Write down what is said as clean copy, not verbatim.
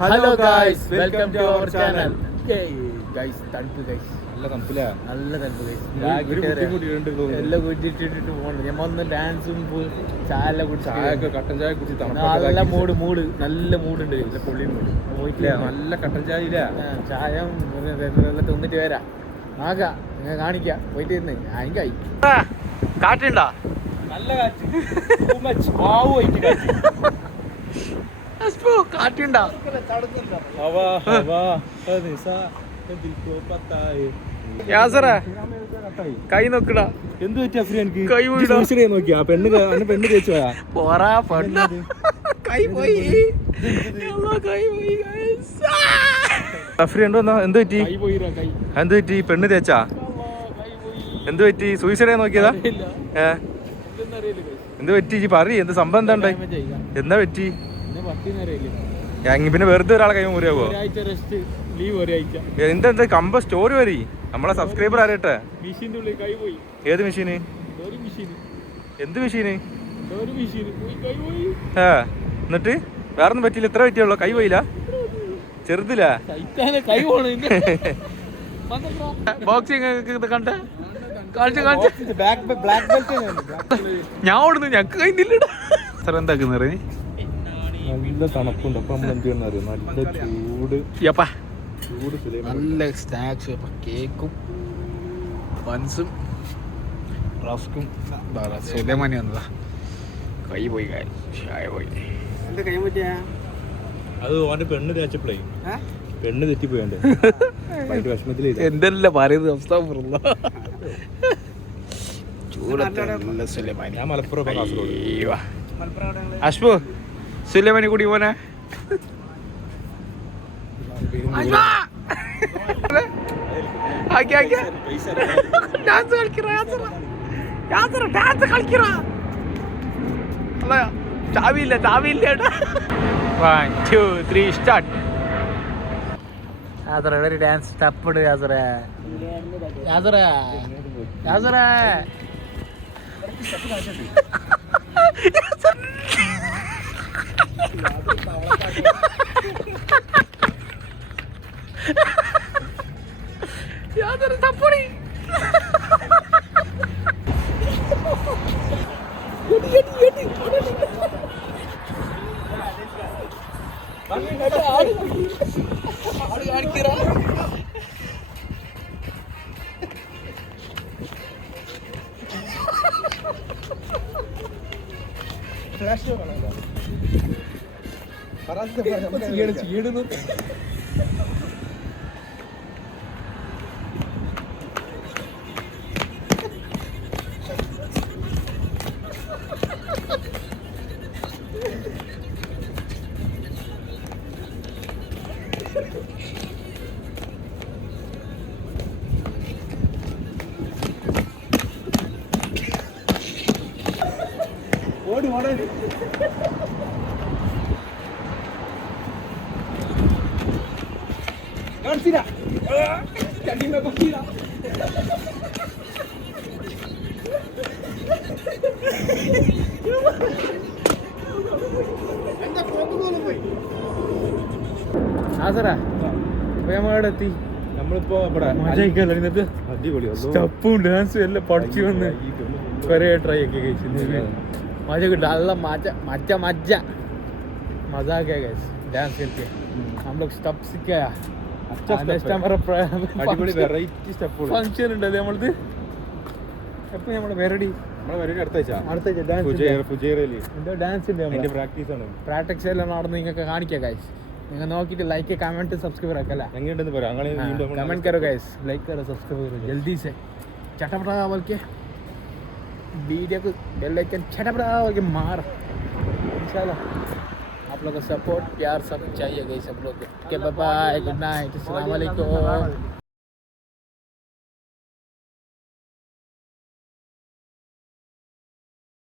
Hello guys, welcome to our channel. Guys തണുപ്പ് guys, നല്ല തണുപ്പില്ല, നല്ല തണുപ്പ് ഗൈസ്. എല്ലാം കൂട്ടിട്ടിട്ട് പോകണം. ഞാൻ വന്ന് ഡാൻസും ചായ കുടിച്ച് കട്ടൻ ചായ കുടിച്ച് നല്ല മൂഡ് നല്ല മൂടുണ്ട്. പൊള്ളി പോയിട്ടില്ല, നല്ല കട്ടൻ ചായ ഇല്ല, ചായ എല്ലാം തിന്നിട്ട് വരാം. ആകാം നിങ്ങൾ കാണിക്കാം, പോയിട്ട് ഇരുന്ന് അതിനായി. കാറ്റുണ്ടോ? നല്ല കാറ്റ്, കാറ്റുണ്ടോ? കൈ നോക്കടാ. എന്ത് പറ്റി അഫ്രി? എനിക്ക് കൈ നോക്കിയാ പെണ്ണ് തേച്ചോയാ? കൈ പോയി. അഫ്രി ഉണ്ടോ? എന്ത് പറ്റി? എന്ത് പറ്റി? പെണ്ണ് തേച്ചാ? എന്ത് പറ്റി? സൂയിസൈഡ് നോക്കിയതാ? എന്ത് പറ്റി? പറയ്, എന്ത് സംഭവം? എന്താ ഉണ്ടായി? എന്താ പറ്റി? പിന്നെ വെറുതെ ഒരാളെ കൈ മുറിയാവോ? എന്താ കമ്പ സ്റ്റോറി വരി, നമ്മളെ സബ്സ്ക്രൈബർ അറിയട്ടെ. ഏത് മെഷീന്? എന്ത് മെഷീന്? എന്നിട്ട് വേറൊന്നും പറ്റിയില്ല? ഇത്ര പറ്റിയുള്ളൂ? കൈ പോയില്ല? ചെറുതില്ല? ബോക്സിംഗ് കണ്ട ഞാൻ ഓടുന്നു, ഞങ്ങക്ക് കഴിഞ്ഞില്ല. എന്താക്കുന്നത്? നല്ല തണുപ്പുണ്ട്. അപ്പൊ നമ്മൾ എന്ത് ചെയ്യുന്ന അറിയാം, നല്ല ചൂട് നല്ല സ്നാക്സ്, കേക്കും ബൺസും റസ്കും. സുലൈമാനി വന്നതാ, കൈ പോയി, ചായ പോയി. അത് ഓന്റെ പെണ്ണ് തേച്ചപ്പോഴേ പെണ്ണ് തെറ്റിപ്പോയണ്ട് വിഷമത്തില്. എന്തെല്ലാം പറയുന്നത്? ഞാൻ മലപ്പുറം, കാസർഗോഡ്. അഷ്പു, സുലൈമാനി കൂടി പോനെ. ഡാൻസ് കളിക്കറ. ചാവിയില്ല. 1 2 3 സ്റ്റാർട്ട്. ഒരു ഡാൻസ് സ്റ്റെപ്പ് ഇട്. തപ്പൊടി എത്തി. നമ്മളിപ്പോ അടിപൊളി സ്റ്റെപ്പും ഡാൻസും എല്ലാം പഠിച്ചു വന്ന് കൊറേ ട്രൈ ഒക്കെ കഴിച്ചു. മജ കിട്ടും, നല്ല മജാക്കെ डांस करके हम लोग स्टेप सीखे നെക്സ്റ്റ് അടിപൊളി വെറൈറ്റി സ്റ്റെപ്പുകൾ ഫംഗ്ഷൻ ഉണ്ടല്ലേ നമ്മളത്. എപ്പോൾ നമ്മുടെ വെറൈറ്റി അടുത്ത ഡാൻസ് ഉണ്ട്, പ്രാക്ടീസ് എല്ലാം നടന്ന് നിങ്ങൾക്ക് കാണിക്കാം ഗൈസ്. നിങ്ങൾ നോക്കിയിട്ട് ലൈക്ക് കമന്റ് സബ്സ്ക്രൈബ് ആക്കല്ലേ. कमेंट करो गाइस, लाइक करो, सब्सक्राइब करो जल्दी से, चटपटा बोल के वीडियो को बेल आइकन चटपटा बोल के मार. इंशाल्लाह आप लोगों का सपोर्ट प्यार सब चाहिए गाइस, सब लोग के. बाय बाय, गुड नाइट, अस्सलाम वालेकुम.